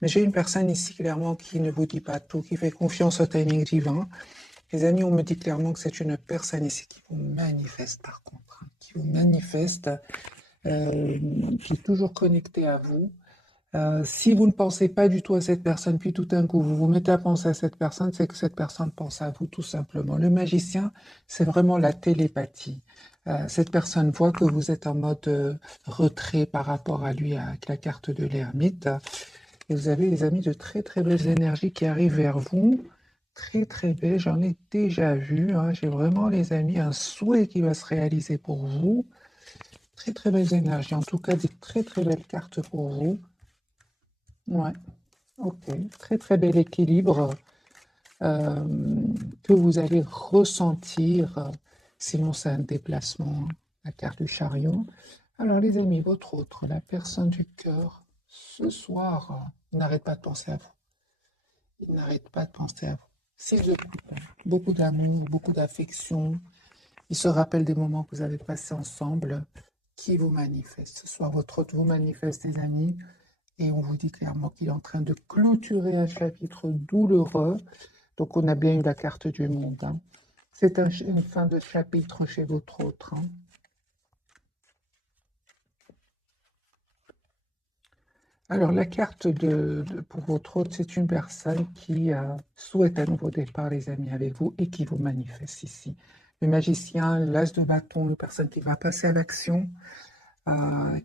Mais j'ai une personne ici clairement qui ne vous dit pas tout, qui fait confiance au timing divin. Les amis, on me dit clairement que c'est une personne ici qui vous manifeste par contre, hein, qui vous manifeste, qui est toujours connectée à vous. Si vous ne pensez pas du tout à cette personne, puis tout d'un coup vous vous mettez à penser à cette personne, c'est que cette personne pense à vous tout simplement. Le magicien, c'est vraiment la télépathie. Cette personne voit que vous êtes en mode retrait par rapport à lui avec la carte de l'ermite. Et vous avez, les amis, de très très belles énergies qui arrivent vers vous. Très très belles, j'en ai déjà vu, hein. J'ai vraiment, les amis, un souhait qui va se réaliser pour vous. Très très belles énergies, en tout cas des très très belles cartes pour vous. Ouais. Ok, très très bel équilibre que vous allez ressentir, sinon c'est un déplacement, hein, la carte du chariot. Alors les amis, votre autre, la personne du cœur, ce soir, il n'arrête pas de penser à vous. Il n'arrête pas de penser à vous. Six de coupe, hein, beaucoup d'amour, beaucoup d'affection. Il se rappelle des moments que vous avez passés ensemble, qui vous manifeste. Ce soir, votre autre vous manifeste, les amis. Et on vous dit clairement qu'il est en train de clôturer un chapitre douloureux. Donc on a bien eu la carte du monde, hein. C'est une fin de chapitre chez votre autre, hein. Alors la carte pour votre autre, c'est une personne qui souhaite un nouveau départ, les amis, avec vous et qui vous manifeste ici. Le magicien, l'as de bâton, une personne qui va passer à l'action,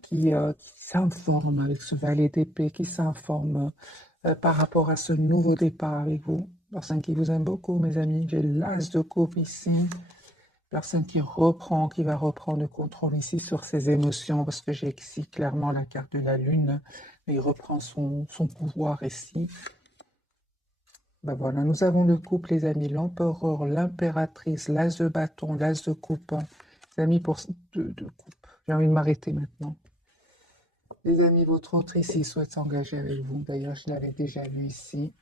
qui s'informe avec ce valet d'épée, qui s'informe par rapport à ce nouveau départ avec vous. Personne qui vous aime beaucoup, mes amis. J'ai l'as de coupe ici. Personne qui va reprendre le contrôle ici sur ses émotions, parce que j'ai ici clairement la carte de la lune, mais il reprend son pouvoir ici. Ben voilà, nous avons le couple, les amis, l'empereur, l'impératrice, l'as de bâton, l'as de coupe. Les amis, de coupe. J'ai envie de m'arrêter maintenant. Les amis, votre autre ici souhaite s'engager avec vous. D'ailleurs, je l'avais déjà vu ici.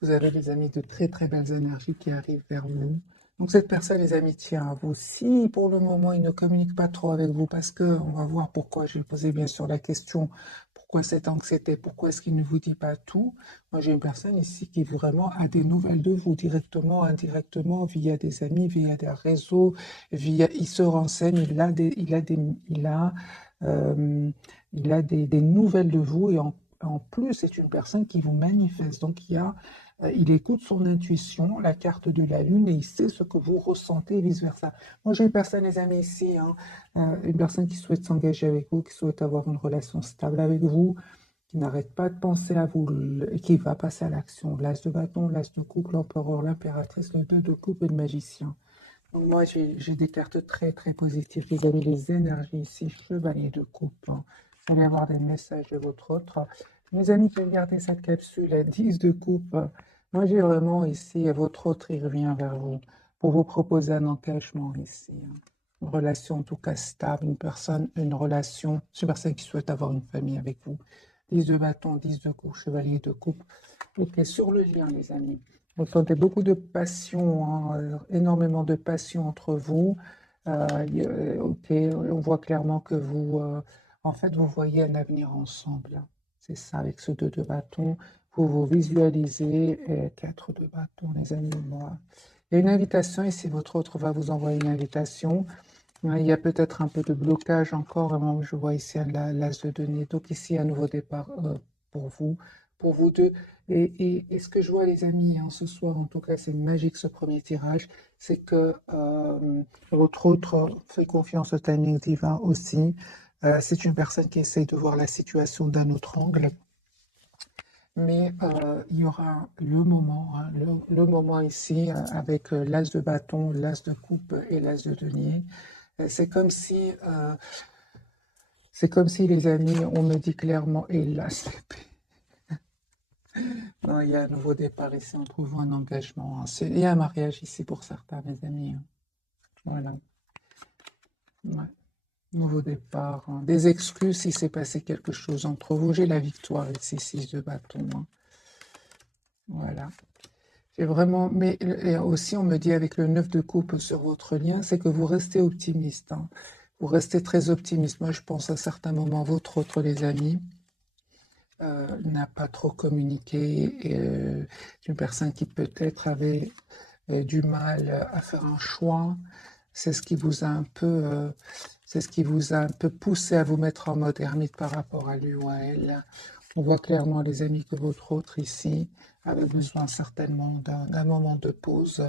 Vous avez, les amis, de très très belles énergies qui arrivent vers vous. Donc cette personne, les amis, tient à vous. Si pour le moment, il ne communique pas trop avec vous, parce que on va voir pourquoi, je vais poser bien sûr la question, pourquoi cette anxiété, pourquoi est-ce qu'il ne vous dit pas tout. Moi, j'ai une personne ici qui vraiment a des nouvelles de vous, directement, indirectement, via des amis, via des réseaux, il se renseigne, euh, des nouvelles de vous, et en plus, c'est une personne qui vous manifeste. Donc, il écoute son intuition, la carte de la lune, et il sait ce que vous ressentez et vice-versa. Moi, j'ai une personne, les amis, ici, hein, une personne qui souhaite s'engager avec vous, qui souhaite avoir une relation stable avec vous, qui n'arrête pas de penser à vous et qui va passer à l'action. L'as de bâton, l'as de coupe, l'empereur, l'impératrice, le deux de coupe et le magicien. Donc moi, j'ai des cartes très, très positives. Vous avez les énergies ici, chevalier de coupe, hein. Vous allez avoir des messages de votre autre. Mes amis qui regardez cette capsule, à 10 de coupe. Moi, j'ai vraiment ici, votre autre, il revient vers vous pour vous proposer un engagement ici, hein. Une relation en tout cas stable, une relation, c'est une personne qui souhaite avoir une famille avec vous. 10 de bâton, 10 de coupe, chevalier de coupe. Ok, sur le lien, les amis. Vous sentez beaucoup de passion, hein, énormément de passion entre vous. Ok, on voit clairement que en fait, vous voyez un avenir ensemble. C'est ça, avec ce 2 de bâton. Vous vous visualisez, et 4 de bâton, les amis. Moi. Il y a une invitation, et si votre autre va vous envoyer une invitation, il y a peut-être un peu de blocage encore. Vraiment, je vois ici l'as de denier. Donc ici, un nouveau départ pour vous, pour vous deux. Et ce que je vois, les amis, hein, ce soir, en tout cas, c'est magique ce premier tirage, c'est que votre autre fait confiance au timing divin aussi. C'est une personne qui essaye de voir la situation d'un autre angle. Mais il y aura le moment, hein, le moment ici, avec l'as de bâton, l'as de coupe et l'as de denier. C'est comme si, les amis, on me dit clairement, et là, non, il y a un nouveau départ ici, on trouve un engagement, hein. Il y a un mariage ici pour certains, mes amis, hein. Voilà. Ouais. Nouveau départ, hein. Des excuses si s'est passé quelque chose entre vous. J'ai la victoire ici, 6 de bâton, hein. Voilà. J'ai vraiment, mais et aussi, on me dit avec le 9 de coupe sur votre lien, c'est que vous restez optimiste, hein. Vous restez très optimiste. Moi, je pense à certains moments, votre autre, les amis. n'a pas trop communiqué, et, une personne qui peut-être avait du mal à faire un choix. C'est ce qui vous a un peu, c'est ce qui vous a un peu poussé à vous mettre en mode ermite par rapport à lui ou à elle. On voit clairement, les amis, que votre autre ici avait besoin certainement d'un moment de pause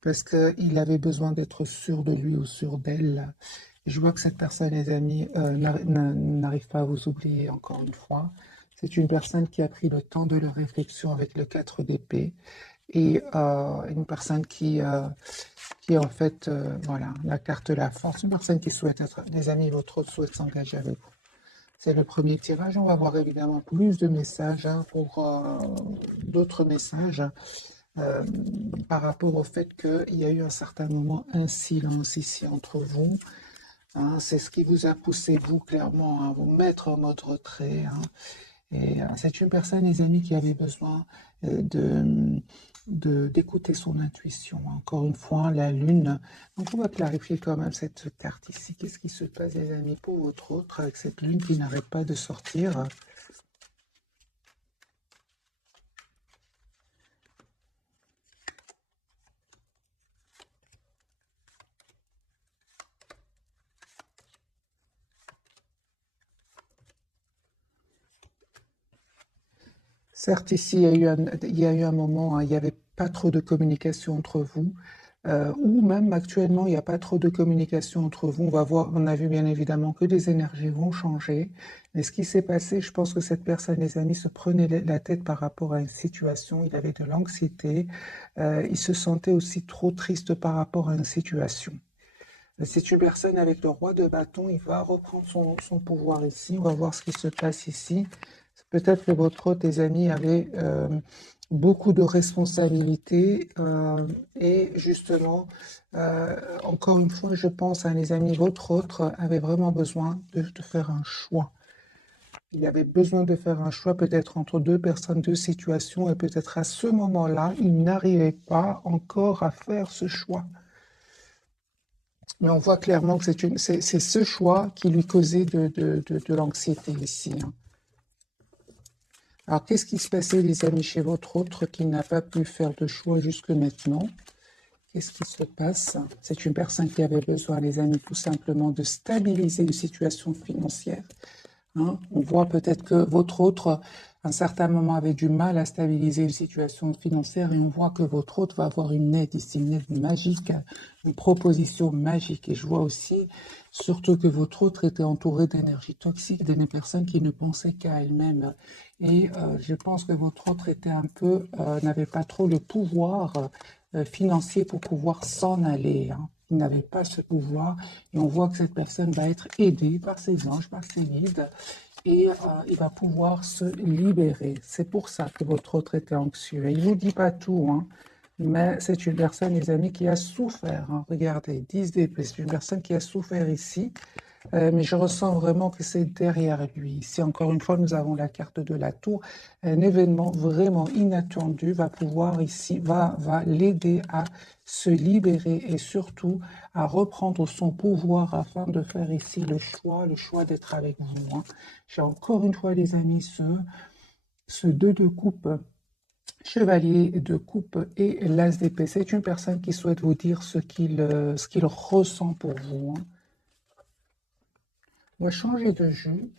parce qu'il avait besoin d'être sûr de lui ou sûr d'elle. Je vois que cette personne, les amis, n'arrive pas à vous oublier encore une fois. C'est une personne qui a pris le temps de la réflexion avec le 4 d'épée et une personne qui en fait, voilà, la carte de la force, une personne qui souhaite être, les amis, votre autre souhaite s'engager avec vous. C'est le premier tirage. On va voir évidemment plus de messages pour d'autres messages euh, par rapport au fait qu'il y a eu un certain moment un silence ici entre vous. Hein. C'est ce qui vous a poussé, vous, clairement, à vous mettre en mode retrait. Hein. Et c'est une personne, les amis, qui avait besoin d'écouter son intuition. Encore une fois, la lune. Donc, on va clarifier quand même cette carte ici. Qu'est-ce qui se passe, les amis, pour votre autre, avec cette lune qui n'arrête pas de sortir? Certes, ici, il y a eu un moment, hein, il n'y avait pas trop de communication entre vous, ou même actuellement, il n'y a pas trop de communication entre vous. On va voir, on a vu bien évidemment que les énergies vont changer. Mais ce qui s'est passé, je pense que cette personne, les amis, se prenait la tête par rapport à une situation. Il avait de l'anxiété. Il se sentait aussi trop triste par rapport à une situation. C'est une personne avec le roi de bâton. Il va reprendre son pouvoir ici. On va voir ce qui se passe ici. Peut-être que votre autre, tes amis, avaient beaucoup de responsabilités et justement, encore une fois, je pense à les amis, votre autre avait vraiment besoin de faire un choix. Il avait besoin de faire un choix peut-être entre deux personnes, deux situations, et peut-être à ce moment-là, il n'arrivait pas encore à faire ce choix. Mais on voit clairement que c'est ce choix qui lui causait de l'anxiété ici. Hein. Alors, qu'est-ce qui se passait, les amis, chez votre autre qui n'a pas pu faire de choix jusque maintenant? Qu'est-ce qui se passe? C'est une personne qui avait besoin, les amis, tout simplement de stabiliser une situation financière. Hein. On voit peut-être que votre autre, à un certain moment, avait du mal à stabiliser une situation financière et on voit que votre autre va avoir une aide ici, une aide magique, une proposition magique. Et je vois aussi, surtout que votre autre était entouré d'énergie toxique, des personnes qui ne pensaient qu'à elles-mêmes. Et je pense que votre autre était un peu, n'avait pas trop le pouvoir financier pour pouvoir s'en aller. Hein. Il n'avait pas ce pouvoir et on voit que cette personne va être aidée par ses anges, par ses guides et il va pouvoir se libérer. C'est pour ça que votre autre était anxieux. Et il ne vous dit pas tout, hein, mais c'est une personne, les amis, qui a souffert. Hein. Regardez, 10 d'épée, c'est une personne qui a souffert ici. Mais je ressens vraiment que c'est derrière lui. Ici, encore une fois, nous avons la carte de la tour. Un événement vraiment inattendu va pouvoir ici, va l'aider à se libérer et surtout à reprendre son pouvoir afin de faire ici le choix d'être avec vous. Hein. J'ai encore une fois, les amis, ce 2 de coupe, chevalier de coupe et l'as d'épée. C'est une personne qui souhaite vous dire ce qu'il ressent pour vous. Hein. On va changer de jeu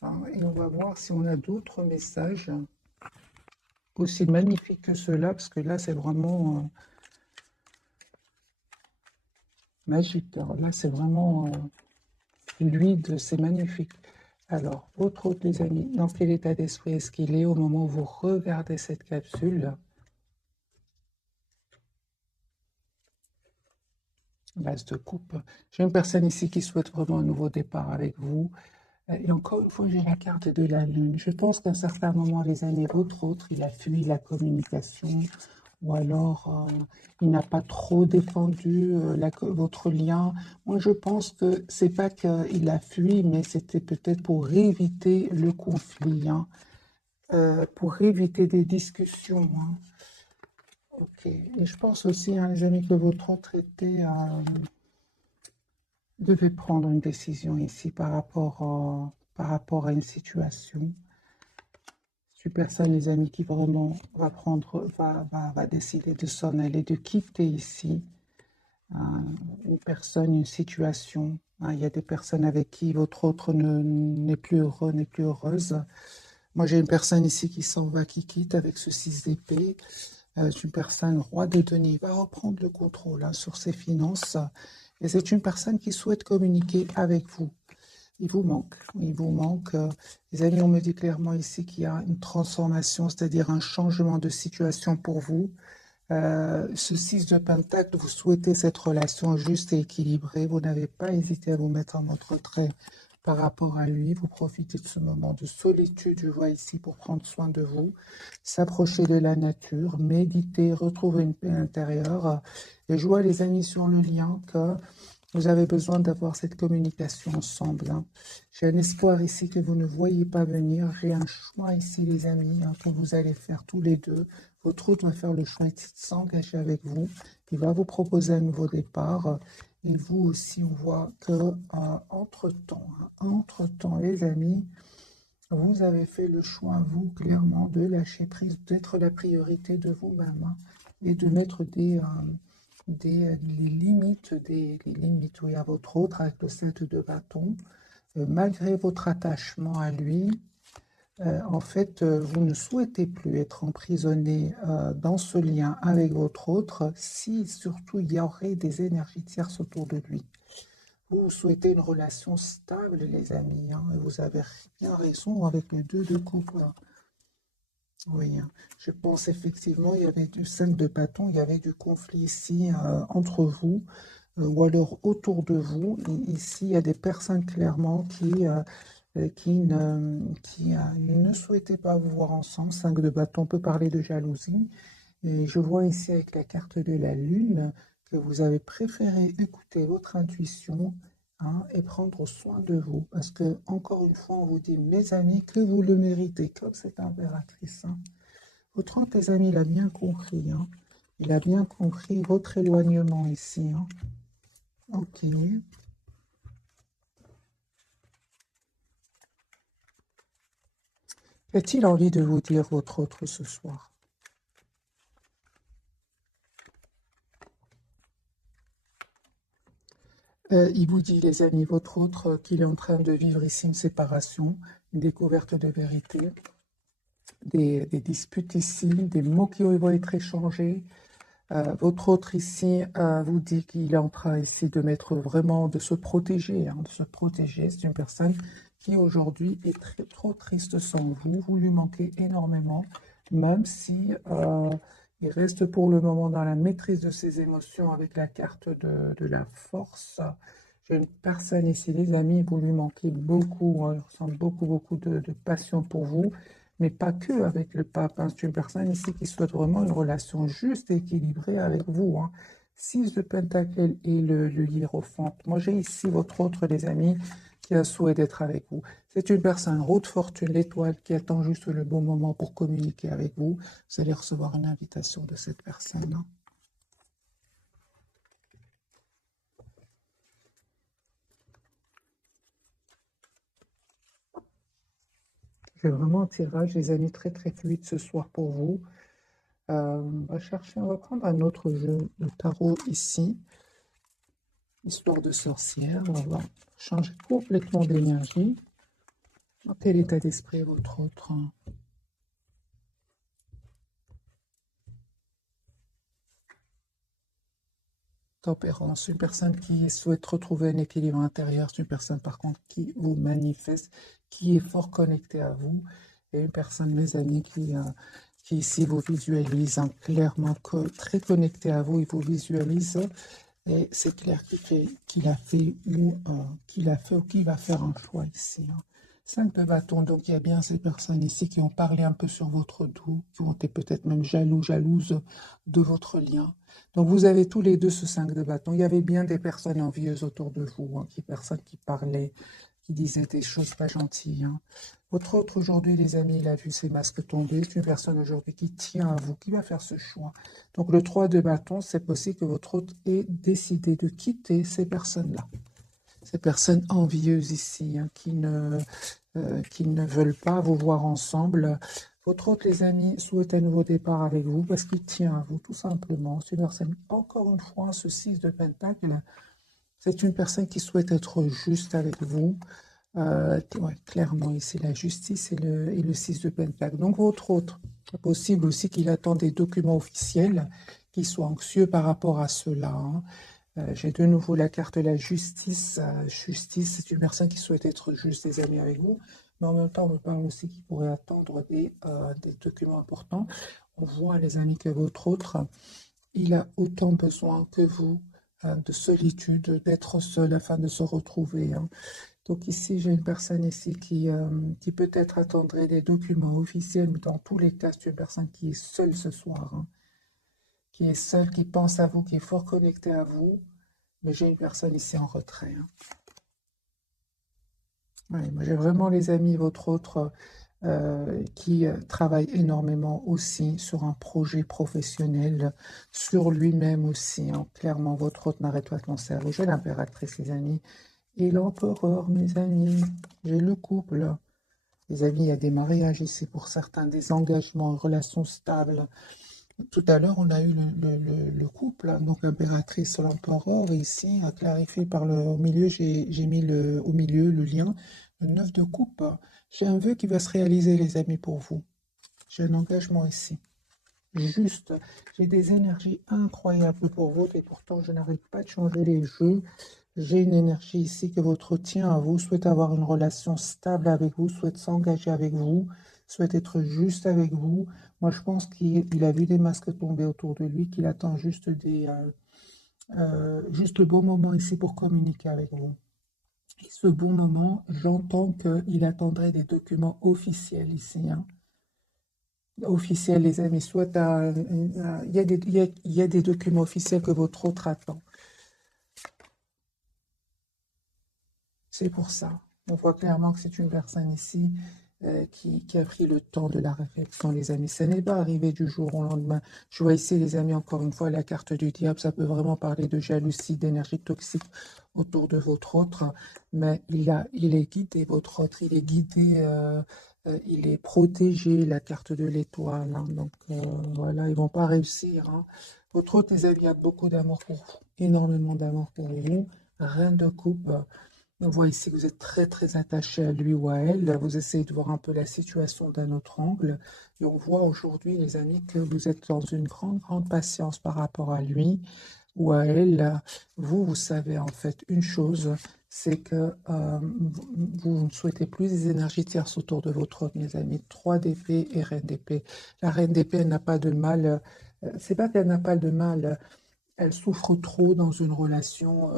hein, et on va voir si on a d'autres messages aussi magnifiques que ceux-là, parce que là, c'est vraiment magique. Alors là, c'est vraiment fluide, c'est magnifique. Alors, autre, les amis, dans quel état d'esprit est-ce qu'il est au moment où vous regardez cette capsule? L'as de coupe. J'ai une personne ici qui souhaite vraiment un nouveau départ avec vous. Et encore une fois, j'ai la carte de la lune. Je pense qu'à un certain moment, les amis, votre autre, il a fui la communication, ou alors il n'a pas trop défendu votre lien. Moi, je pense que c'est pas qu'il a fui, mais c'était peut-être pour éviter le conflit, hein, pour éviter des discussions. Hein. Ok. Et je pense aussi, hein, les amis, que votre autre devait prendre une décision ici par rapport à une situation. C'est une personne, les amis, qui vraiment va décider de s'en aller, de quitter ici une personne, une situation. Il y a des personnes avec qui votre autre n'est plus heureux, n'est plus heureuse. Moi, j'ai une personne ici qui s'en va, qui quitte avec ce 6 d'épée. C'est une personne roi de deniers. Il va reprendre le contrôle sur ses finances. Et c'est une personne qui souhaite communiquer avec vous. Il vous manque. Il vous manque. Les amis, on me dit clairement ici qu'il y a une transformation, c'est-à-dire un changement de situation pour vous. Ce 6 de Pentacle, vous souhaitez cette relation juste et équilibrée. Vous n'avez pas hésité à vous mettre en votre retrait par rapport à lui. Vous profitez de ce moment de solitude, je vois ici, pour prendre soin de vous, s'approcher de la nature, méditer, retrouver une paix intérieure. Et je vois, les amis, sur le lien que vous avez besoin d'avoir cette communication ensemble. J'ai un espoir ici que vous ne voyez pas venir. J'ai un choix ici, les amis, que vous allez faire tous les deux. Votre autre va faire le choix de s'engager avec vous. Il va vous proposer un nouveau départ. Et vous aussi, on voit que entre-temps, les amis, vous avez fait le choix, vous, clairement, de lâcher prise, d'être la priorité de vous-même et de mettre les limites, oui, à votre autre avec le 7 de bâton. Malgré votre attachement à lui, en fait, vous ne souhaitez plus être emprisonné dans ce lien avec votre autre si surtout il y aurait des énergies tierces autour de lui. Vous souhaitez une relation stable, les amis, et vous avez bien raison avec le 2 de coupe. Oui, je pense effectivement, il y avait du 5 de bâton, il y avait du conflit ici entre vous, ou alors autour de vous. Et ici, il y a des personnes clairement qui ne souhaitaient pas vous voir ensemble. 5 de bâton peut parler de jalousie. Et je vois ici avec la carte de la lune que vous avez préféré écouter votre intuition et prendre soin de vous. Parce que, encore une fois, on vous dit, mes amis, que vous le méritez, comme cette impératrice. Votre autre, les amis, il a bien compris. Il a bien compris votre éloignement ici. Ok. A-t-il envie de vous dire votre autre ce soir? Il vous dit, les amis, votre autre, qu'il est en train de vivre ici une séparation, une découverte de vérité, des disputes ici, des mots qui vont être échangés. Votre autre ici vous dit qu'il est en train ici de mettre vraiment, de se protéger, de se protéger. C'est une personne qui aujourd'hui est trop triste sans vous. Vous lui manquez énormément, même si il reste pour le moment dans la maîtrise de ses émotions avec la carte de la force. J'ai une personne ici, les amis, vous lui manquez beaucoup. Il ressent beaucoup de passion pour vous, mais pas que avec le pape. C'est une personne ici qui souhaite vraiment une relation juste et équilibrée avec vous. 6 de Pentacle et le hiérophante. Moi, j'ai ici votre autre, les amis, qui a souhait d'être avec vous. C'est une personne route fortune, l'étoile, qui attend juste le bon moment pour communiquer avec vous. Vous allez recevoir une invitation de cette personne. J'ai vraiment un tirage, les amis, très fluide ce soir pour vous. On va prendre un autre jeu de tarot ici. Histoire de sorcière, on va changer complètement d'énergie. Dans quel état d'esprit est votre autre? Tempérance, une personne qui souhaite retrouver un équilibre intérieur, c'est une personne par contre qui vous manifeste, qui est fort connectée à vous, et une personne, mes amis, qui ici vous visualise clairement, très connectée à vous, il vous visualise, et c'est clair qu'il a fait ou qu'il va faire un choix ici. 5 de bâton, donc il y a bien ces personnes ici qui ont parlé un peu sur votre dos, qui ont été peut-être même jalouses de votre lien. Donc vous avez tous les deux ce 5 de bâton. Il y avait bien des personnes envieuses autour de vous, personnes qui parlaient, qui disaient des choses pas gentilles. Votre autre aujourd'hui, les amis, il a vu ses masques tomber. C'est une personne aujourd'hui qui tient à vous, qui va faire ce choix. Donc le 3 de bâton, c'est possible que votre autre ait décidé de quitter ces personnes-là. Ces personnes envieuses ici, qui ne veulent pas vous voir ensemble. Votre autre, les amis, souhaite un nouveau départ avec vous parce qu'il tient à vous, tout simplement. C'est une personne, encore une fois, ce 6 de Pentacle, c'est une personne qui souhaite être juste avec vous. Ouais, clairement, ici, la justice et le 6 de Pentacle. Donc, votre autre, c'est possible aussi qu'il attend des documents officiels, qu'il soit anxieux par rapport à cela, hein. J'ai de nouveau la carte de la justice. Justice, c'est une personne qui souhaite être juste, des amis, avec vous. Mais en même temps, on me parle aussi qu'il pourrait attendre des documents importants. On voit, les amis, que votre autre, il a autant besoin que vous de solitude, d'être seul afin de se retrouver, hein. Donc ici, j'ai une personne ici qui peut-être attendrait des documents officiels, mais dans tous les cas, c'est une personne qui est seule ce soir, hein, qui est seule, qui pense à vous, qui est fort connectée à vous. Mais j'ai une personne ici en retrait, hein. Ouais, moi j'ai vraiment, les amis, votre autre qui travaille énormément aussi sur un projet professionnel, sur lui-même aussi, hein. Clairement, votre autre n'arrête pas de penser à vous. J'ai l'impératrice, les amis, et l'empereur, mes amis. J'ai le couple. Les amis, il y a des mariages ici pour certains, des engagements, une relation stable. Tout à l'heure, on a eu le couple, hein, donc l'impératrice, l'empereur, ici, clarifié par au milieu, j'ai mis au milieu le lien, le 9 de coupe. J'ai un vœu qui va se réaliser, les amis, pour vous. J'ai un engagement ici. Juste, j'ai des énergies incroyables pour vous, et pourtant, je n'arrive pas de changer les jeux. J'ai une énergie ici que votre tient à vous, souhaite avoir une relation stable avec vous, souhaite s'engager avec vous, souhaite être juste avec vous. Moi, je pense qu'il a vu des masques tomber autour de lui, qu'il attend juste le bon moment ici pour communiquer avec vous. Et ce bon moment, j'entends qu'il attendrait des documents officiels ici, hein. Officiels, les amis, soit il y a il y a des documents officiels que votre autre attend. C'est pour ça. On voit clairement que c'est une personne ici qui a pris le temps de la réflexion, les amis. Ça n'est pas arrivé du jour au lendemain. Je vois ici, les amis, encore une fois, la carte du diable. Ça peut vraiment parler de jalousie, d'énergie toxique autour de votre autre. Mais il est guidé, votre autre. Il est guidé, il est protégé, la carte de l'étoile, hein. Donc, voilà, ils vont pas réussir, hein. Votre autre, les amis, a beaucoup d'amour pour vous. Énormément d'amour pour vous. Reine de coupe. On voit ici que vous êtes très très attaché à lui ou à elle. Vous essayez de voir un peu la situation d'un autre angle. Et on voit aujourd'hui, les amis, que vous êtes dans une grande patience par rapport à lui ou à elle. Vous savez en fait une chose, c'est que vous ne souhaitez plus des énergies tierces autour de votre homme, mes amis. 3 d'épée et reine d'épée. La reine d'épée, elle n'a pas de mal. C'est pas qu'elle n'a pas de mal. Elle souffre trop dans une relation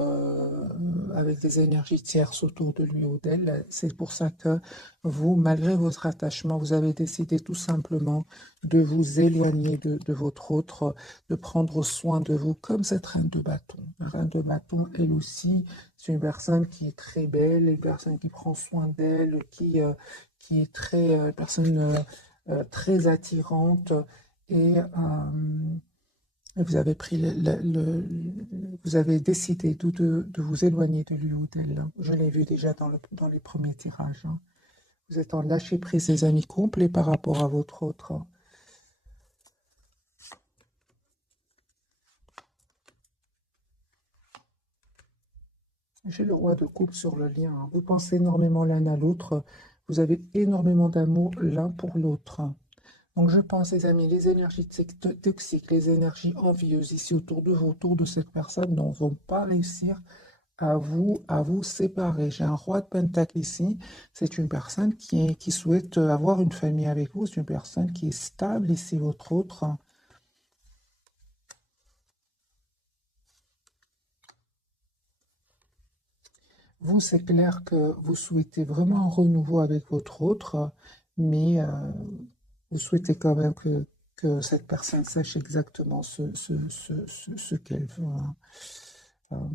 avec des énergies tierces autour de lui ou d'elle. C'est pour ça que vous, malgré votre attachement, vous avez décidé tout simplement de vous éloigner de votre autre, de prendre soin de vous, comme cette reine de bâton. La reine de bâton, elle aussi, c'est une personne qui est très belle, une personne qui prend soin d'elle, qui est personne très attirante et vous avez pris vous avez décidé de vous éloigner de lui ou d'elle. Je l'ai vu déjà dans les premiers tirages, hein. Vous êtes en lâcher prise, les amis, complet par rapport à votre autre. J'ai le roi de coupe sur le lien, hein. Vous pensez énormément l'un à l'autre. Vous avez énormément d'amour l'un pour l'autre. Donc je pense, les amis, les énergies toxiques, les énergies envieuses ici autour de vous, autour de cette personne, ne vont pas réussir à vous séparer. J'ai un roi de Pentacle ici. C'est une personne qui souhaite avoir une famille avec vous. C'est une personne qui est stable ici, votre autre. Vous, c'est clair que vous souhaitez vraiment un renouveau avec votre autre, mais vous souhaitez quand même que cette personne sache exactement ce qu'elle veut, hein.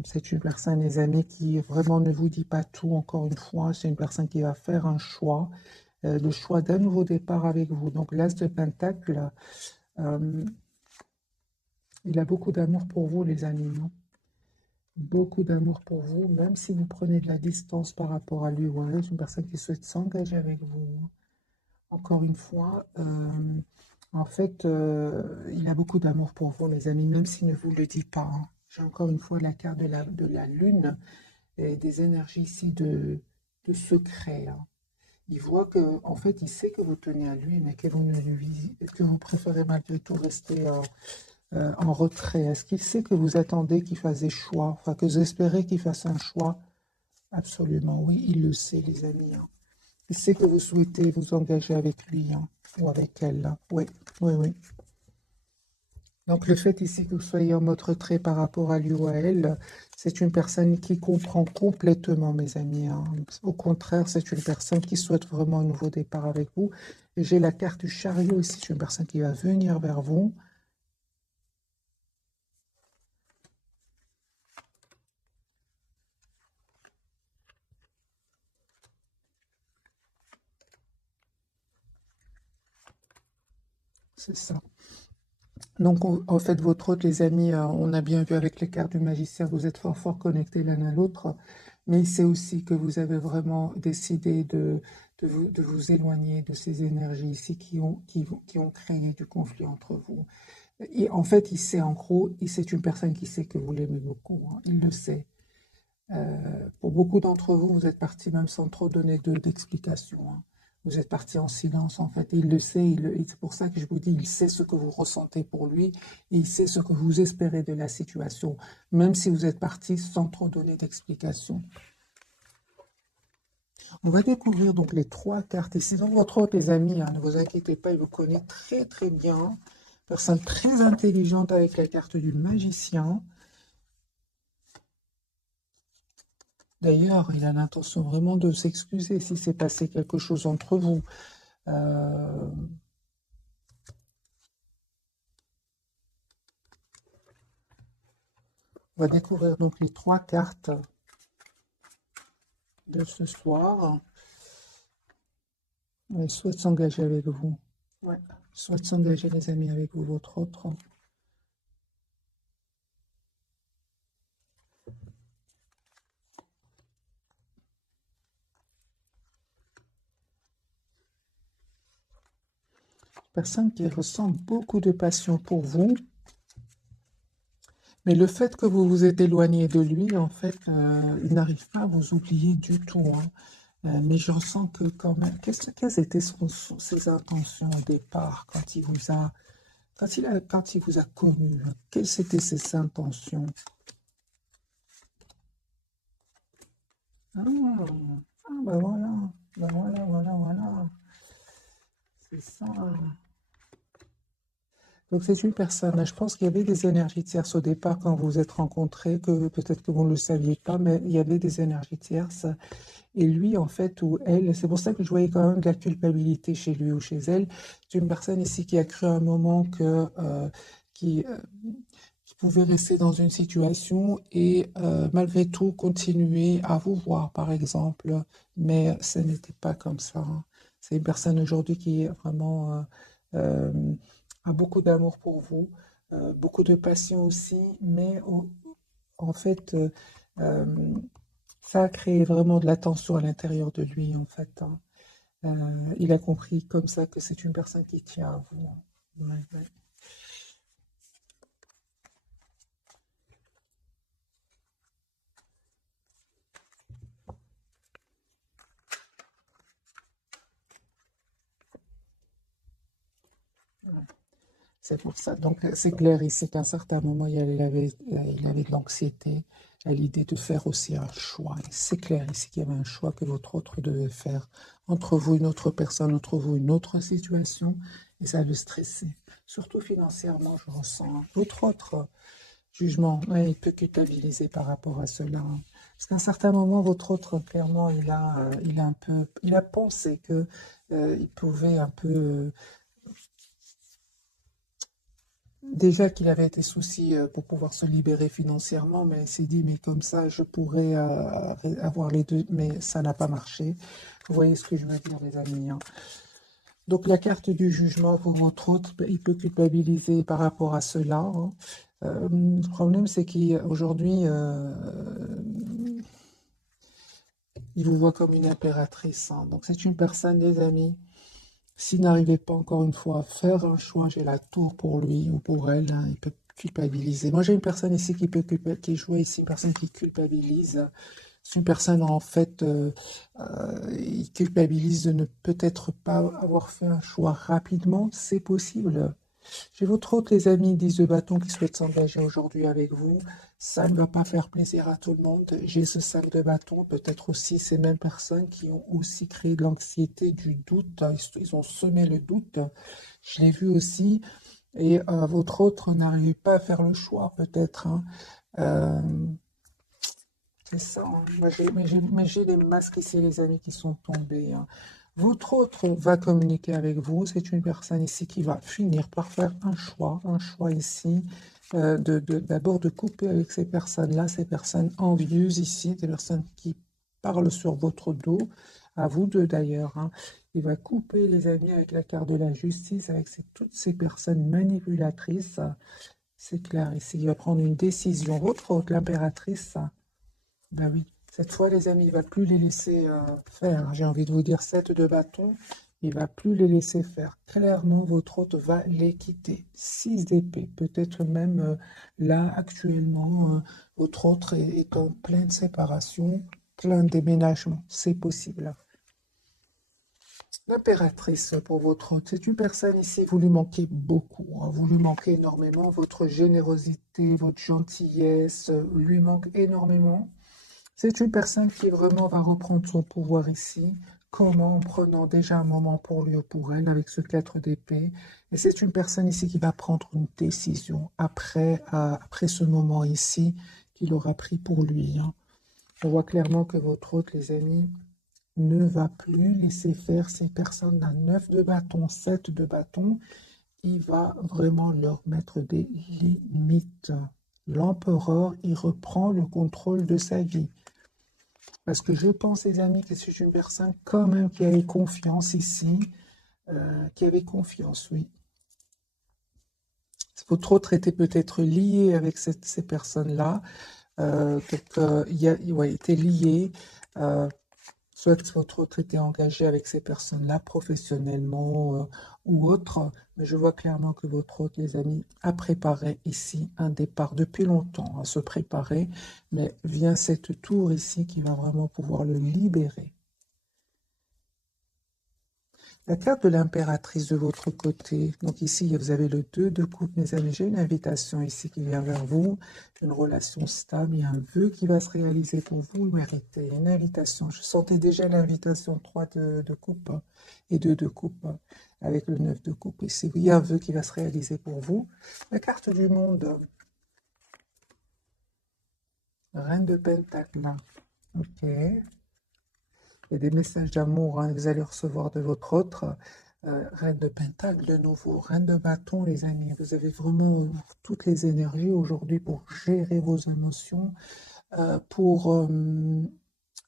C'est une personne, les amis, qui vraiment ne vous dit pas tout, encore une fois. C'est une personne qui va faire un choix, le choix d'un nouveau départ avec vous. Donc, l'As de Pentacle, euh, il a beaucoup d'amour pour vous, les amis, hein. Beaucoup d'amour pour vous, même si vous prenez de la distance par rapport à lui ou à elle. C'est une personne qui souhaite s'engager avec vous, hein. encore une fois, en fait, il a beaucoup d'amour pour vous, mes amis, même s'il ne vous le dit pas, hein. J'ai encore une fois la carte de la lune et des énergies ici de secret, hein. Il voit que, en fait, il sait que vous tenez à lui, mais que vous ne lui, que vous préférez malgré tout rester en retrait. Est-ce qu'il sait que vous attendez qu'il fasse des choix, enfin que vous espérez qu'il fasse un choix? Absolument, oui, il le sait, les amis, hein. Il sait que vous souhaitez vous engager avec lui, hein, ou avec elle, hein. Oui, oui, oui. Donc le fait ici que vous soyez en mode retrait par rapport à lui ou à elle, c'est une personne qui comprend complètement, mes amis, hein. Au contraire, c'est une personne qui souhaite vraiment un nouveau départ avec vous. Et j'ai la carte du chariot ici, c'est une personne qui va venir vers vous. C'est ça. Donc, en fait, votre hôte, les amis, on a bien vu avec les cartes du magicien, vous êtes fort, fort connectés l'un à l'autre. Mais il sait aussi que vous avez vraiment décidé de vous éloigner de ces énergies ici qui ont créé du conflit entre vous. Et en fait, il sait en gros, et c'est une personne qui sait que vous l'aimez beaucoup, hein, il le sait. Pour beaucoup d'entre vous, vous êtes partis même sans trop donner d'explications, hein. Vous êtes partis en silence, en fait. Et il le sait, et c'est pour ça que je vous dis, il sait ce que vous ressentez pour lui, et il sait ce que vous espérez de la situation, même si vous êtes partis sans trop donner d'explications. On va découvrir donc les trois cartes ici. Dans votre hôte, les amis, hein, ne vous inquiétez pas, il vous connaît très très bien. Personne très intelligente avec la carte du magicien. D'ailleurs, il a l'intention vraiment de s'excuser si s'est passé quelque chose entre vous. Euh, on va découvrir donc les trois cartes de ce soir. Il souhaite s'engager avec vous. Ouais. Il souhaite s'engager, les amis, avec vous, votre autre. Personne qui ressent beaucoup de passion pour vous. Mais le fait que vous vous êtes éloigné de lui, en fait, il n'arrive pas à vous oublier du tout, hein. Mais je ressens que quand même, quelles étaient ses intentions au départ quand il vous a, quand il vous a connu, hein, quelles étaient ses intentions? Ah, ah, ben voilà, ben voilà, voilà, voilà, c'est ça. Donc c'est une personne, je pense qu'il y avait des énergies tierces au départ quand vous vous êtes rencontrés, que peut-être que vous ne le saviez pas, mais il y avait des énergies tierces. Et lui, en fait, ou elle, c'est pour ça que je voyais quand même de la culpabilité chez lui ou chez elle. C'est une personne ici qui a cru à un moment qui, euh, qui pouvait rester dans une situation et malgré tout continuer à vous voir, par exemple. Mais ce n'était pas comme ça, hein. C'est une personne aujourd'hui qui est vraiment a beaucoup d'amour pour vous, beaucoup de passion aussi, mais en fait, euh, ça a créé vraiment de la tension à l'intérieur de lui, en fait, hein. Il a compris comme ça que c'est une personne qui tient à vous, hein. Ouais, ouais. C'est pour ça. Donc, c'est clair ici qu'à un certain moment, il avait de l'anxiété à l'idée de faire aussi un choix. Et c'est clair ici qu'il y avait un choix que votre autre devait faire entre vous, une autre personne, entre vous, une autre situation. Et ça le stressait. Surtout financièrement, je ressens, hein. Votre autre jugement, ouais, il peut culpabiliser par rapport à cela, hein. Parce qu'à un certain moment, votre autre, clairement, il a un peu, il a pensé que il pouvait un peu déjà qu'il avait des soucis pour pouvoir se libérer financièrement, mais il s'est dit, mais comme ça, je pourrais avoir les deux, mais ça n'a pas marché. Vous voyez ce que je veux dire, les amis, hein. Donc la carte du jugement pour votre autre, ben, il peut culpabiliser par rapport à cela, hein. Le problème, c'est qu'aujourd'hui, il vous voit comme une impératrice, hein. Donc c'est une personne, les amis, S'il n'arrivait pas encore une fois à faire un choix, j'ai la tour pour lui ou pour elle, hein, il peut culpabiliser. Moi, j'ai une personne ici qui peut qui joue ici, une personne qui culpabilise. C'est une personne, en fait, il culpabilise de ne peut-être pas avoir fait un choix rapidement. C'est possible. J'ai votre hôte, les amis, 10 de bâton qui souhaitent s'engager aujourd'hui avec vous. Ça ne va pas faire plaisir à tout le monde. J'ai ce 5 de bâton, peut-être aussi ces mêmes personnes qui ont aussi créé de l'anxiété, du doute. Ils ont semé le doute. Je l'ai vu aussi. Et votre autre n'arrive pas à faire le choix, peut-être, hein. Euh, c'est ça, hein. Moi, mais j'ai les masques ici, les amis, qui sont tombés, hein. Votre autre va communiquer avec vous. C'est une personne ici qui va finir par faire un choix ici, d'abord de couper avec ces personnes-là, ces personnes envieuses ici, des personnes qui parlent sur votre dos, à vous deux d'ailleurs, hein. Il va couper, les amis, avec la carte de la justice, avec toutes ces personnes manipulatrices. C'est clair, ici, il va prendre une décision. Votre autre, l'impératrice. Ben oui, cette fois, les amis, il va plus les laisser faire. J'ai envie de vous dire 7 de bâton, il va plus les laisser faire. Clairement, votre hôte va les quitter. 6 d'épée, peut-être même là, actuellement, votre hôte est en pleine séparation, plein déménagement. C'est possible. L'impératrice pour votre hôte, c'est une personne ici, vous lui manquez beaucoup, hein. Vous lui manquez énormément, votre générosité, votre gentillesse lui manque énormément. C'est une personne qui vraiment va reprendre son pouvoir ici. Comment? En prenant déjà un moment pour lui ou pour elle avec ce 4 d'épée. Et c'est une personne ici qui va prendre une décision après ce moment ici qu'il aura pris pour lui, hein. On voit clairement que votre hôte, les amis, ne va plus laisser faire ces personnes d'un 9 de bâton, 7 de bâton. Il va vraiment leur mettre des limites. L'empereur, il reprend le contrôle de sa vie. Parce que je pense, les amis, que c'est une personne quand même qui avait confiance ici, qui avait confiance, oui. Votre autre était peut-être lié avec ces personnes-là, ouais, était lié, euh, soit que votre autre était engagé avec ces personnes-là professionnellement ou autre, mais je vois clairement que votre autre, les amis, a préparé ici un départ depuis longtemps, à se préparer, mais vient cette tour ici qui va vraiment pouvoir le libérer. La carte de l'impératrice de votre côté. Donc ici, vous avez le 2 de coupe, mes amis. J'ai une invitation ici qui vient vers vous. Une relation stable. Il y a un vœu qui va se réaliser pour vous. Vous méritez une invitation. Je sentais déjà l'invitation 3 de coupe et 2 de coupe avec le 9 de coupe ici. Oui, il y a un vœu qui va se réaliser pour vous. La carte du monde. Reine de Pentacle. Ok. Et des messages d'amour, hein, que vous allez recevoir de votre autre. Reine de Pentacle de nouveau, Reine de Bâton, les amis. Vous avez vraiment toutes les énergies aujourd'hui pour gérer vos émotions, pour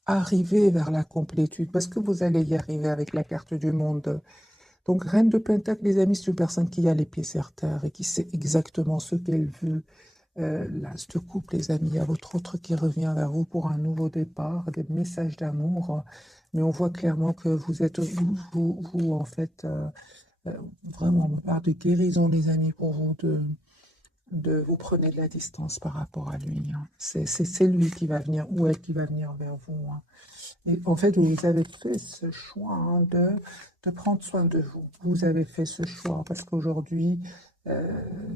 arriver vers la complétude, parce que vous allez y arriver avec la carte du monde. Donc, Reine de Pentacle, les amis, c'est une personne qui a les pieds sur terre et qui sait exactement ce qu'elle veut. L'As de coupe, les amis, il y a votre autre qui revient vers vous pour un nouveau départ, des messages d'amour, mais on voit clairement que vous êtes, vous, en fait, vraiment, on parle de guérison, les amis, pour vous, vous prenez de la distance par rapport à lui, hein. C'est lui qui va venir, ou elle qui va venir vers vous, hein. Et en fait, vous avez fait ce choix, hein, de prendre soin de vous. Vous avez fait ce choix parce qu'aujourd'hui, euh,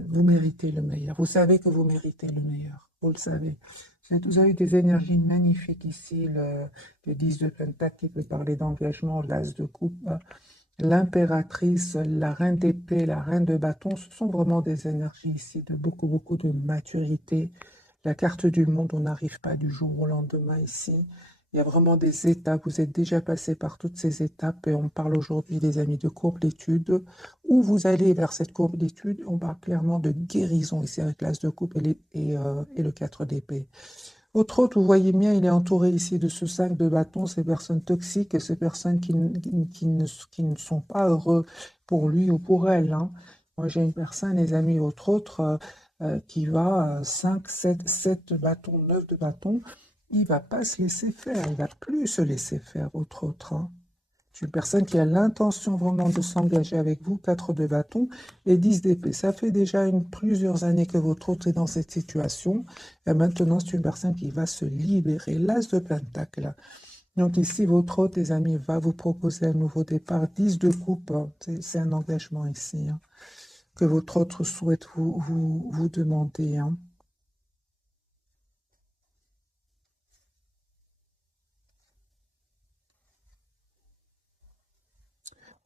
vous méritez le meilleur. Vous savez que vous méritez le meilleur. Vous le savez. Vous avez des énergies magnifiques ici. Le 10 de Pentacle qui peut parler d'engagement, l'As de coupe, l'impératrice, la reine d'épée, la reine de bâton. Ce sont vraiment des énergies ici de beaucoup, beaucoup de maturité. La carte du monde, on n'arrive pas du jour au lendemain ici. Il y a vraiment des étapes. Vous êtes déjà passé par toutes ces étapes et on parle aujourd'hui, les amis, de complétude. Où vous allez vers cette complétude, on parle clairement de guérison ici avec l'As de coupe et le 4 d'épée. Autre autre, vous voyez bien, il est entouré ici de ce 5 de bâton, ces personnes toxiques et ces personnes qui ne sont pas heureux pour lui ou pour elle, hein. Moi, j'ai une personne, les amis, autre, qui va 5, 7, 7 de bâton, 9 de bâton. Il va pas se laisser faire, il va plus se laisser faire, autre, hein. C'est une personne qui a l'intention vraiment de s'engager avec vous, 4 de bâton et 10 d'épée. Ça fait déjà plusieurs années que votre autre est dans cette situation. Et maintenant, c'est une personne qui va se libérer. L'as de pentacle. Donc ici, votre autre, les amis, va vous proposer un nouveau départ. 10 de coupe, c'est un engagement ici, hein, que votre autre souhaite vous demander, hein.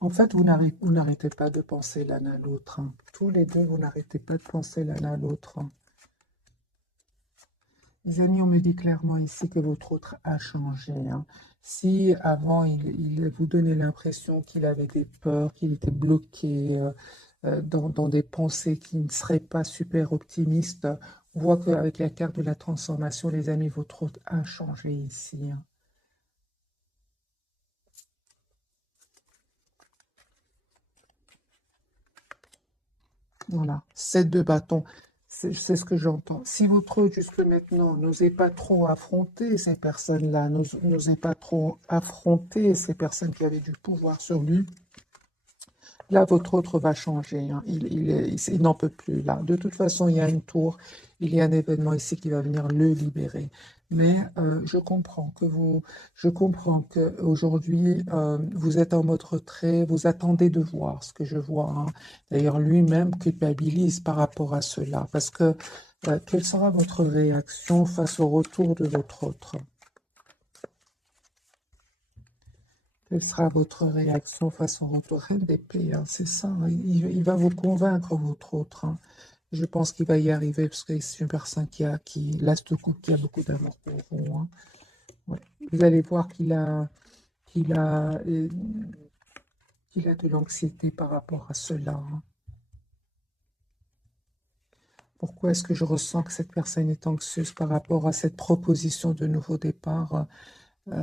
En fait, vous n'arrêtez pas de penser l'un à l'autre, hein. Tous les deux, vous n'arrêtez pas de penser l'un à l'autre, hein. Les amis, on me dit clairement ici que votre autre a changé, hein. Si avant, il vous donnait l'impression qu'il avait des peurs, qu'il était bloqué dans des pensées qui ne seraient pas super optimistes, on voit qu'avec la carte de la transformation, les amis, votre autre a changé ici, hein. Voilà, 7 de bâton, c'est ce que j'entends. Si votre autre, jusque maintenant, n'osait pas trop affronter ces personnes-là, n'osait pas trop affronter ces personnes qui avaient du pouvoir sur lui, là, votre autre va changer, hein. Il n'en peut plus, là. De toute façon, il y a une tour, il y a un événement ici qui va venir le libérer. Mais je comprends que aujourd'hui, vous êtes en mode retrait, vous attendez de voir ce que je vois, hein. D'ailleurs, lui-même culpabilise par rapport à cela, parce que quelle sera votre réaction face au retour de votre autre? Quelle sera votre réaction face au retour? Reine d'épée, hein, c'est ça, hein. Il va vous convaincre, votre autre, hein. Je pense qu'il va y arriver parce que c'est une personne l'as de coupe, qui a beaucoup d'amour pour vous, hein. Ouais. Vous allez voir qu'il a, euh, qu'il a de l'anxiété par rapport à cela, hein. Pourquoi est-ce que je ressens que cette personne est anxieuse par rapport à cette proposition de nouveau départ?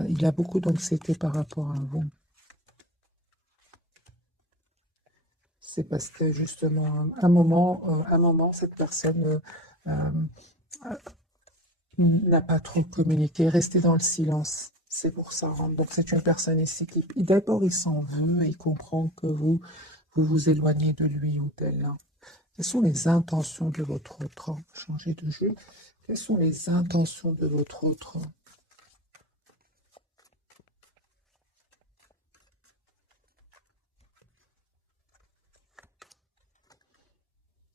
Il a beaucoup d'anxiété par rapport à vous. C'est parce que justement, un moment, cette personne n'a pas trop communiqué, resté dans le silence. C'est pour ça, hein. Donc c'est une personne ici qui, d'abord, il s'en veut et il comprend que vous éloignez de lui ou d'elle, hein. Quelles sont les intentions de votre autre, hein? Changer de jeu. Quelles sont les intentions de votre autre?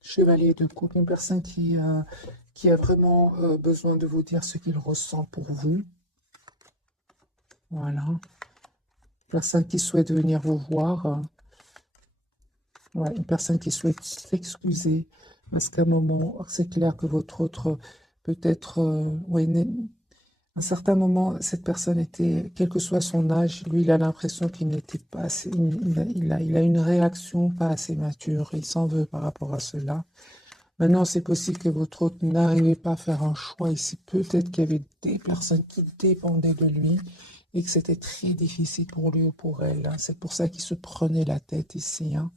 Chevalier de coupe, une personne qui a vraiment besoin de vous dire ce qu'il ressent pour vous. Voilà. Personne qui souhaite venir vous voir. Ouais, une personne qui souhaite s'excuser. Parce qu'à un moment, c'est clair que votre autre, peut-être, ouais, à un certain moment, cette personne était, quel que soit son âge, lui, il a l'impression qu'il n'était pas assez, il a une réaction pas assez mature. Il s'en veut par rapport à cela. Maintenant, c'est possible que votre autre n'arrivait pas à faire un choix ici. Peut-être qu'il y avait des personnes qui dépendaient de lui et que c'était très difficile pour lui ou pour elle, hein. C'est pour ça qu'il se prenait la tête ici, hein.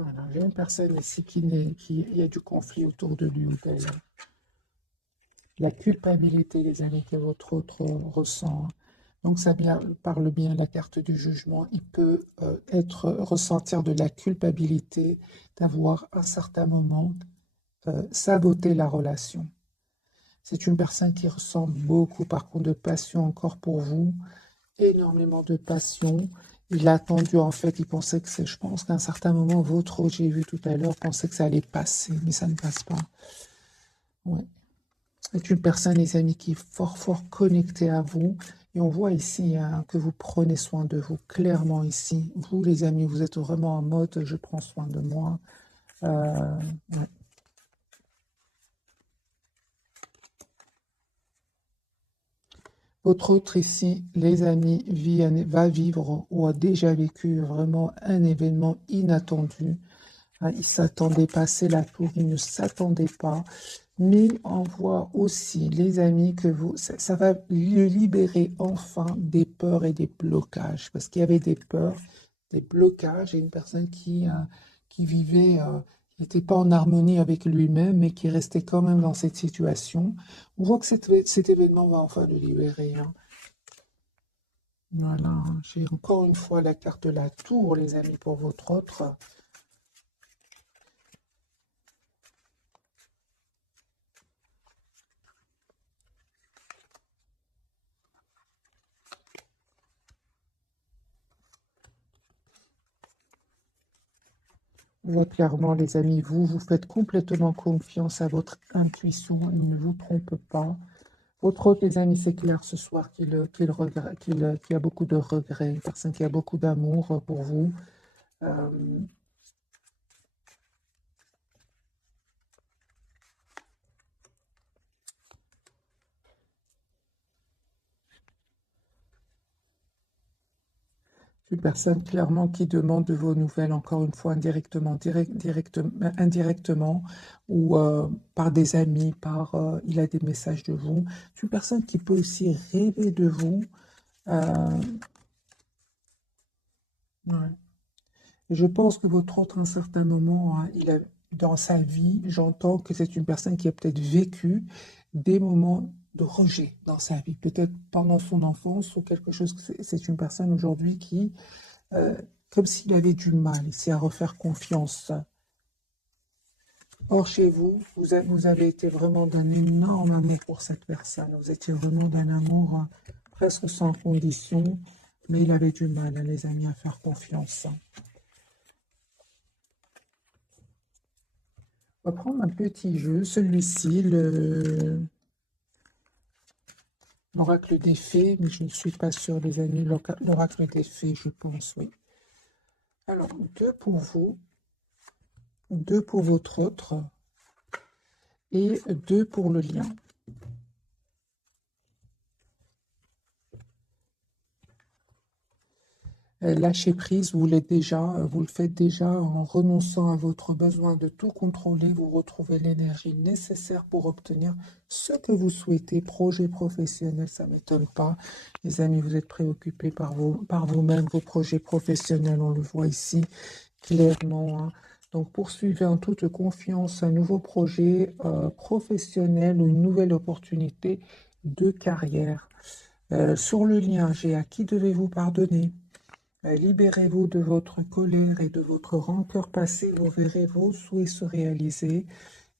Voilà, j'ai une personne ici il y a du conflit autour de lui ou d'elle. La culpabilité, les amis, que votre autre ressent, hein. Donc parle bien la carte du jugement. Il peut ressentir de la culpabilité d'avoir à un certain moment saboté la relation. C'est une personne qui ressent beaucoup, par contre, de passion encore pour vous, énormément de passion. Il a attendu, en fait, il pensait que je pense qu'à un certain moment, votre autre, j'ai vu tout à l'heure, pensait que ça allait passer, mais ça ne passe pas. Ouais. C'est une personne, les amis, qui est fort, fort connectée à vous. Et on voit ici, hein, que vous prenez soin de vous, clairement ici. Vous, les amis, vous êtes vraiment en mode, je prends soin de moi. Ouais. Votre autre ici, les amis, va vivre ou a déjà vécu vraiment un événement inattendu. Ah, il ne s'attendait pas, c'est la tour, il ne s'attendait pas. Mais on voit aussi, les amis, que ça va le libérer enfin des peurs et des blocages. Parce qu'il y avait des peurs, des blocages, et une personne qui vivait, qui n'était pas en harmonie avec lui-même, mais qui restait quand même dans cette situation. On voit que cet événement va enfin le libérer, hein. Voilà, j'ai encore une fois la carte de la tour, les amis, pour votre autre. On voit clairement, les amis, vous faites complètement confiance à votre intuition, il ne vous trompe pas. Votre autre, les amis, c'est clair ce soir qu'il a beaucoup de regrets, une personne qui a beaucoup d'amour pour vous. Euh, une personne clairement qui demande de vos nouvelles, encore une fois, indirectement, indirectement, ou par des amis, il a des messages de vous. C'est une personne qui peut aussi rêver de vous. Euh, ouais. Et je pense que votre autre, à un certain moment, hein, dans sa vie, j'entends que c'est une personne qui a peut-être vécu des moments de rejet dans sa vie, peut-être pendant son enfance ou quelque chose. C'est une personne aujourd'hui qui, euh, comme s'il avait du mal ici à refaire confiance. Or, chez vous, vous avez été vraiment d'un énorme amour pour cette personne. Vous étiez vraiment d'un amour presque sans condition, mais il avait du mal, hein, les amis, à faire confiance. On va prendre un petit jeu, celui-ci, l'oracle des fées, mais je ne suis pas sûre, les amis, l'oracle des fées, je pense, oui. Alors, deux pour vous, deux pour votre autre, et deux pour le lien. Lâcher prise, vous le faites déjà en renonçant à votre besoin de tout contrôler. Vous retrouvez l'énergie nécessaire pour obtenir ce que vous souhaitez. Projet professionnel, ça ne m'étonne pas. Les amis, vous êtes préoccupés par vous-même, vos projets professionnels, on le voit ici clairement, hein. Donc, poursuivez en toute confiance un nouveau projet professionnel ou une nouvelle opportunité de carrière. Sur le lien, j'ai à qui devez-vous pardonner? Libérez-vous de votre colère et de votre rancœur passée, vous verrez vos souhaits se réaliser.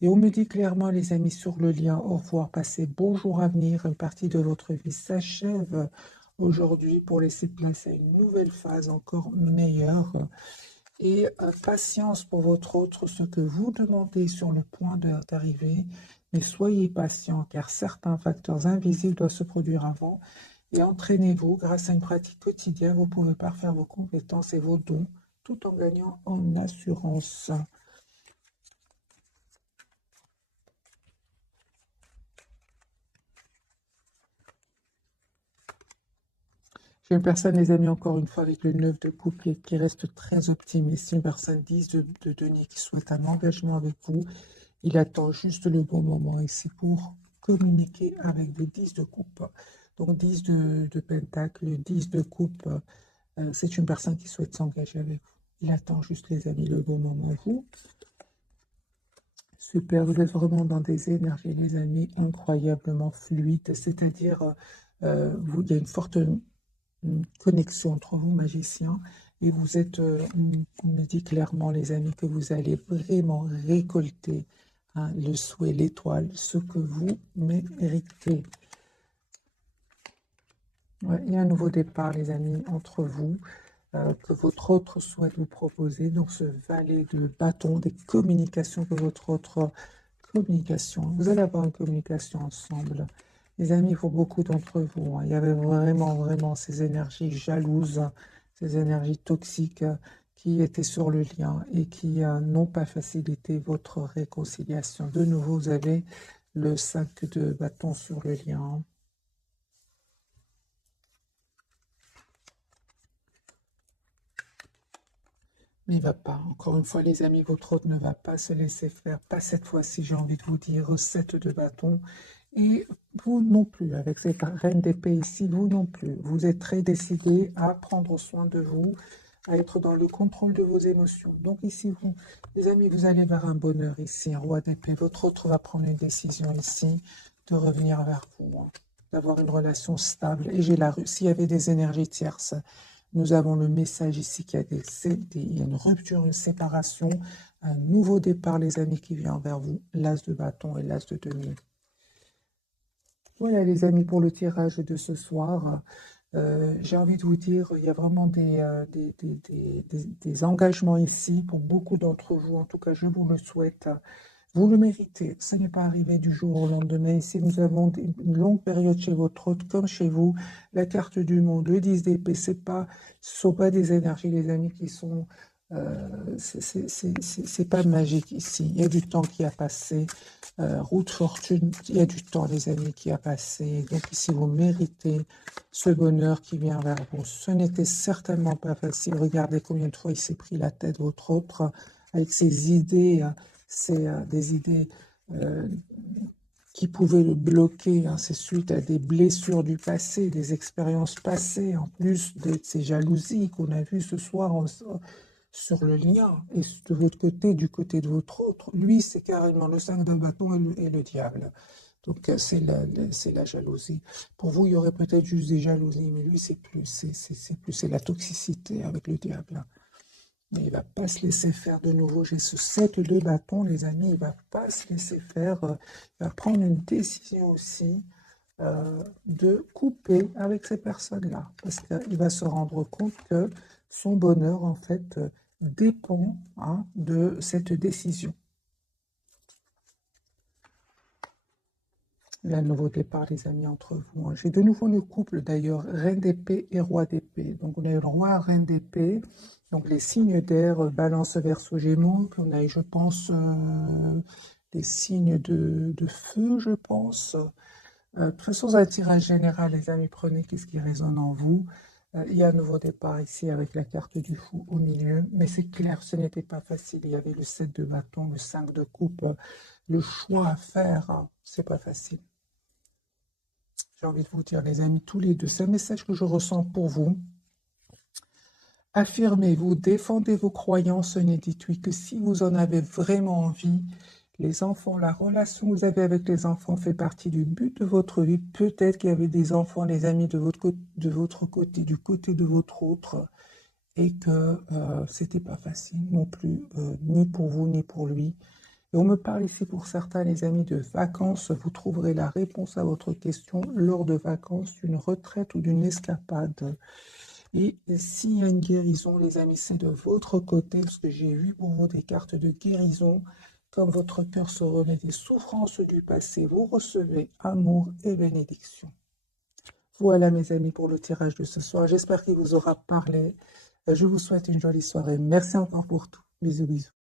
Et on me dit clairement, les amis, sur le lien, au revoir, passez bon jour à venir. Une partie de votre vie s'achève aujourd'hui pour laisser place à une nouvelle phase encore meilleure. Et patience pour votre autre, ce que vous demandez sur le point d'arriver. Mais soyez patient, car certains facteurs invisibles doivent se produire avant. Et entraînez-vous, grâce à une pratique quotidienne, vous pouvez parfaire vos compétences et vos dons tout en gagnant en assurance. J'ai une personne, les amis, encore une fois, avec le 9 de coupe qui reste très optimiste. Une personne 10 de denier qui souhaite un engagement avec vous. Il attend juste le bon moment et c'est pour communiquer avec le 10 de coupe. Donc 10 de pentacle, 10 de coupe, c'est une personne qui souhaite s'engager avec vous. Il attend juste, les amis, le bon moment. Vous, super, vous êtes vraiment dans des énergies, les amis, incroyablement fluides. C'est-à-dire, il y a une forte connexion entre vous, magiciens, et vous êtes, on me dit clairement, les amis, que vous allez vraiment récolter, hein, le souhait, l'étoile, ce que vous méritez. Ouais, il y a un nouveau départ, les amis, entre vous, que votre autre souhaite vous proposer. Donc, ce valet de bâton, des communications que votre autre communication. Vous allez avoir une communication ensemble. Les amis, pour beaucoup d'entre vous, hein, il y avait vraiment, vraiment ces énergies jalouses, ces énergies toxiques qui étaient sur le lien et qui n'ont pas facilité votre réconciliation. De nouveau, vous avez le 5 de bâton sur le lien. Mais il va pas. Encore une fois, les amis, votre hôte ne va pas se laisser faire. Pas cette fois-ci, j'ai envie de vous dire, recette de bâton. Et vous non plus, avec cette reine d'épée ici, vous non plus. Vous êtes très décidé à prendre soin de vous, à être dans le contrôle de vos émotions. Donc ici, vous, les amis, vous allez vers un bonheur ici, un roi d'épée. Votre autre va prendre une décision ici de revenir vers vous, hein, d'avoir une relation stable. Et j'ai la rue. S'il y avait des énergies tierces, nous avons le message ici qu'il y a il y a une rupture, une séparation, un nouveau départ, les amis, qui vient vers vous. L'as de bâton et l'as de denier. Voilà les amis pour le tirage de ce soir. J'ai envie de vous dire, il y a vraiment des engagements ici pour beaucoup d'entre vous. En tout cas, je vous le souhaite. Vous le méritez. Ça n'est pas arrivé du jour au lendemain. Ici, nous avons une longue période chez votre hôte, comme chez vous. La carte du monde, le 10 d'épée, ce ne sont pas des énergies, les amis, qui sont... c'est pas magique ici. Il y a du temps qui a passé. Route fortune, il y a du temps, les amis, qui a passé. Donc ici, vous méritez ce bonheur qui vient vers vous. Ce n'était certainement pas facile. Regardez combien de fois il s'est pris la tête, votre autre, avec ses idées. C'est des idées qui pouvaient le bloquer. Hein. C'est suite à des blessures du passé, des expériences passées, en plus de ces jalousies qu'on a vues ce soir sur le lien. Et de votre côté, du côté de votre autre, lui, c'est carrément le 5 de bâton et le diable. Donc, c'est la jalousie. Pour vous, il y aurait peut-être juste des jalousies, mais lui, c'est plus, c'est la toxicité avec le diable. Mais il ne va pas se laisser faire de nouveau. J'ai ce 7 de bâton, les amis. Il ne va pas se laisser faire. Il va prendre une décision aussi de couper avec ces personnes-là. Parce qu'il va se rendre compte que son bonheur, en fait, dépend hein, de cette décision. Il y a un nouveau départ, les amis, entre vous. J'ai de nouveau le couple, d'ailleurs, reine d'épée et roi d'épée. Donc, on a eu le roi, reine d'épée. Donc, les signes d'air, balance, verseau, gémeaux. Puis, on a eu, je pense, les signes de feu, je pense. De toute façon, un tirage général, les amis, prenez qu'est-ce qui résonne en vous. Il y a un nouveau départ ici avec la carte du fou au milieu. Mais c'est clair, ce n'était pas facile. Il y avait le 7 de bâton, le 5 de coupe. Le choix à faire, hein, c'est pas facile. J'ai envie de vous dire, les amis, tous les deux, c'est un message que je ressens pour vous. Affirmez-vous, défendez vos croyances, ne dites-oui que si vous en avez vraiment envie. Les enfants, la relation que vous avez avec les enfants fait partie du but de votre vie. Peut-être qu'il y avait des enfants, les amis, de votre côté, du côté de votre autre, et que c'était pas facile non plus, ni pour vous, ni pour lui. Et on me parle ici pour certains, les amis, de vacances. Vous trouverez la réponse à votre question lors de vacances, d'une retraite ou d'une escapade. Et s'il y a une guérison, les amis, c'est de votre côté, parce que j'ai vu pour vous des cartes de guérison. Comme votre cœur se remet des souffrances du passé, vous recevez amour et bénédiction. Voilà, mes amis, pour le tirage de ce soir. J'espère qu'il vous aura parlé. Je vous souhaite une jolie soirée. Merci encore pour tout. Bisous, bisous.